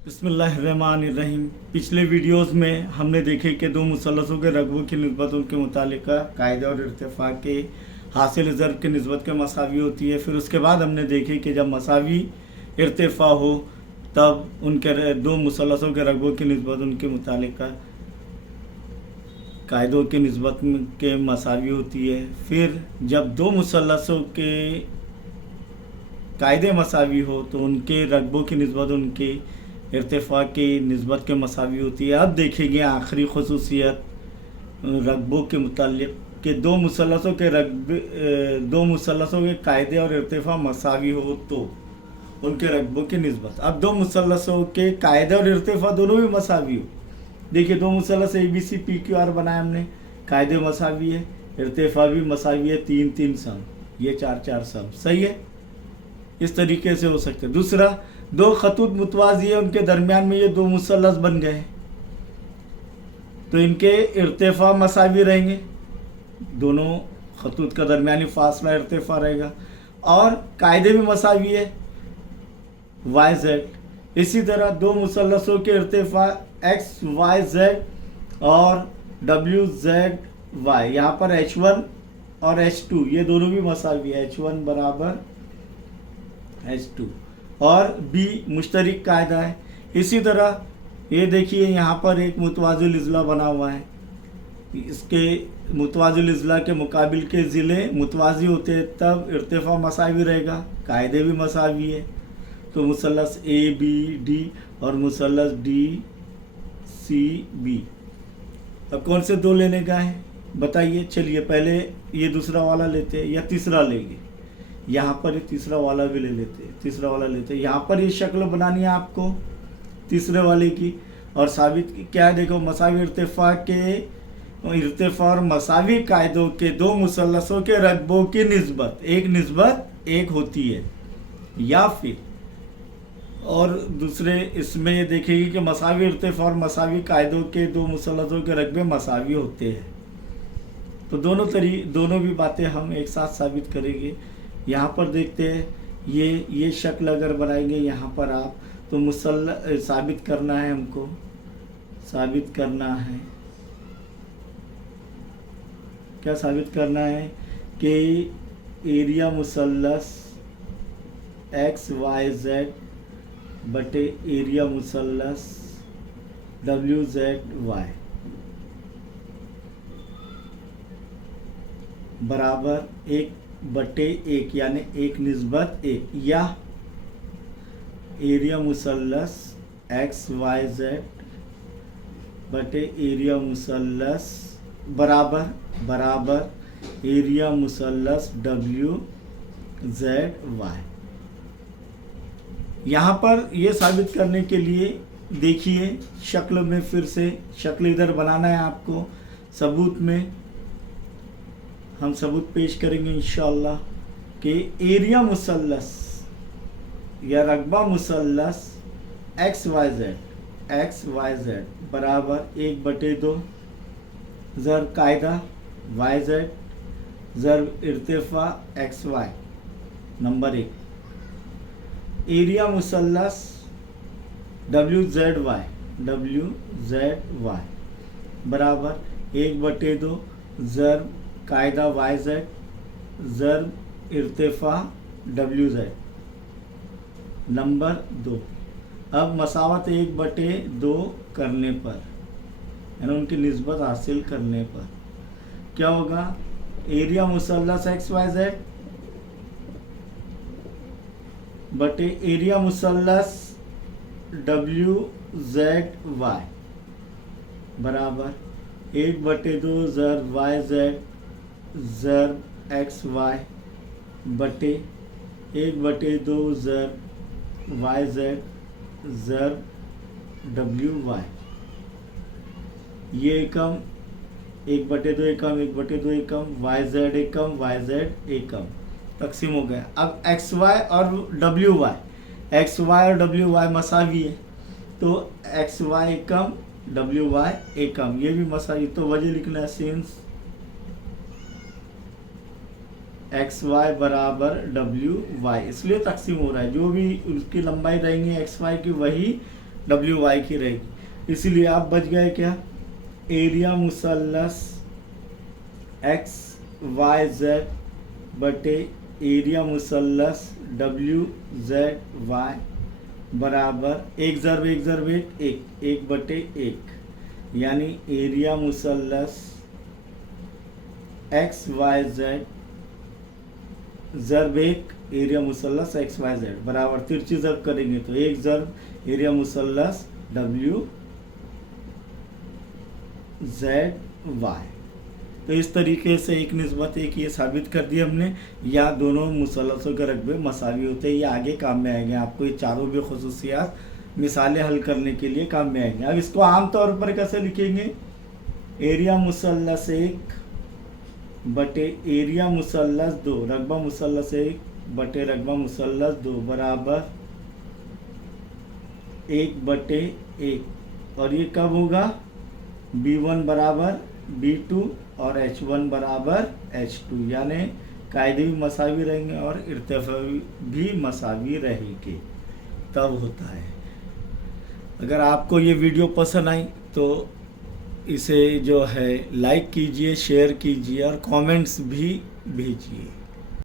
बिस्मिल्लाहिर्रहमानिर्रहीम। पिछले वीडियोस में हमने देखे कि दो मुसल्लसों के रकबों की निस्बत उनके मुतालिका कायदे और इर्तिफा के हासिल ज़रब की निस्बत के मसावी होती है। फिर उसके बाद हमने देखे कि जब मसावी इर्तिफा हो तब उनके दो मुसल्लसों के रकबों की निस्बत उनके मुतालिका कायदों की निस्बत के मसावी होती है। फिर जब दो मुसल्लसों के कायदे मसावी हो तो उनके रकबों की निस्बत उनके इर्तिफा की निस्बत के मसावी होती है। अब देखेंगे आखिरी खसूसियत रकबों के मुताल्लिक़ कि दो मुसल्लसों के कायदे और इर्तिफा मसावी हो तो उनके रकबों की निस्बत। अब दो मुसल्लसों के कायदे और इर्तिफा दोनों भी मसावी हो। देखिए दो मुसल्लस ABC PQR बनाए हमने, कायदे मसावी है, इर्तिफा भी मसावी है, 3-3 सम, ये 4-4 सम, सही है। इस तरीके से हो सकते हैं। दूसरा, दो खतूत मुतवाज़ी है, उनके दरमियान में ये दो मुसल्लस बन गए तो इनके इर्तिफा मसावी रहेंगे, दोनों खतूत का दरमियानी फासला इर्तिफा रहेगा, और कायदे भी मसावी है YZ। इसी तरह दो मुसल्लसों के इर्तिफा XYZ और WZY, यहाँ पर H1 और H2 ये दोनों भी मसावी है, H1 बराबर H2, और B मुश्तरिक कायदा है। इसी तरह ये देखिए यहाँ पर एक मुतवाज़िल इज़्ला बना हुआ है, इसके मुतवाज़िल इज़्ला के मुकाबिल के ज़िले मुतवाज़ी होते हैं तब इर्तिफा मसावी रहेगा, कायदे भी मसावी है। तो मुसल्लस ABD और मुसल्लस DCB। अब कौन से दो लेने का है बताइए। चलिए पहले ये दूसरा वाला लेते हैं या तीसरा लेंगे, यहाँ पर ये तीसरा वाला भी ले लेते हैं, तीसरा वाला लेते हैं। यहाँ पर ये शक्ल बनानी है आपको तीसरे वाले की, और साबित क्या है देखो, मसावी इर्तिफा और मसावी कायदों के दो मुसल्लसों के रकबों की निस्बत एक होती है। या फिर और दूसरे इसमें ये देखेगी कि मसावी इर्तिफा और मसावी कायदों के दो मुसल्लसों के रकबे मसावी होते हैं। तो दोनों भी बातें हम एक साथ साबित करेंगे। यहाँ पर देखते हैं ये शक्ल अगर बनाएंगे यहाँ पर आप, तो साबित करना है हमको, साबित करना है, क्या साबित करना है कि एरिया मुसल्लस XYZ बटे एरिया मुसल्लस WZY बराबर 1/1 यानी 1:1, या एरिया मुसल्लस XYZ बटे एरिया मुसल्लस बराबर एरिया मुसल्लस WZY। यहाँ पर ये साबित करने के लिए देखिए शक्ल में, फिर से शक्ल इधर बनाना है आपको। सबूत में हम सबूत पेश करेंगे इंशाअल्लाह कि एरिया मुसल्लस या रकबा मुसल्लस XYZ बराबर 1/2 ज़र कायदा YZ ज़र इर्तिफा XY। नंबर 1, एरिया मुसल्लस WZY बराबर 1/2 ज़र कायदा YZ ज़र इर्तिफा WZ। नंबर 2, अब मसावत 1/2 करने पर, यानी उनकी निस्बत हासिल करने पर क्या होगा, एरिया मुसल्लस XYZ बटे एरिया मुसल्लस WZY बराबर 1/2 ज़र YZ ज़र XY बटे 1/2 ज़र YZ ज़र WY। ये एकम 1/2 एकम, 1/2 एकम, YZ एकम, YZ एकम तकसीम हो गया। अब XY और WY मसावी है, तो XY एकम WY एकम, ये भी मसावी। तो वजह लिखना है सिंस XY बराबर WY, इसलिए तकसीम हो रहा है। जो भी उसकी लंबाई रहेंगी XY की, वही डब्ल्यू वाई की रहेगी। इसीलिए आप बच गए क्या, एरिया मुसल्लस एक्स वाई जेड बटे एरिया मुसल्लस डब्ल्यू जेड वाई बराबर एक ज़रब एक बटे एक, यानी एरिया मुसल्लस एक्स वाई जेड ज़रब एक एरिया मुसल्लस एक्स वाई जेड बराबर तिरछी ज़रब करेंगे तो एक ज़रब एरिया मुसल्लस डब्ल्यू जेड वाई। तो इस तरीके से एक निस्बत एक ये साबित कर दिया हमने, या दोनों मुसल्लसों के रकबे मसावी होते हैं। ये आगे काम में आएंगे, आपको ये चारों भी खुसूसियात मिसालें हल करने के लिए काम में आएंगे। अब इसको आम तौर पर कैसे लिखेंगे, एरिया मुसल्लस एक बटे एरिया मुसल्लस दो, रकबा मुसल्लस एक बटे रकबा मुसल्लस दो बराबर एक बटे एक। और ये कब होगा, B1 बराबर B2 और H1 बराबर H2, यानी कायदे भी मसावी रहेंगे और इर्तिफा भी मसावी रहेगी, तब होता है। अगर आपको ये वीडियो पसंद आई तो इसे जो है लाइक कीजिए, शेयर कीजिए और कमेंट्स भी भेजिए।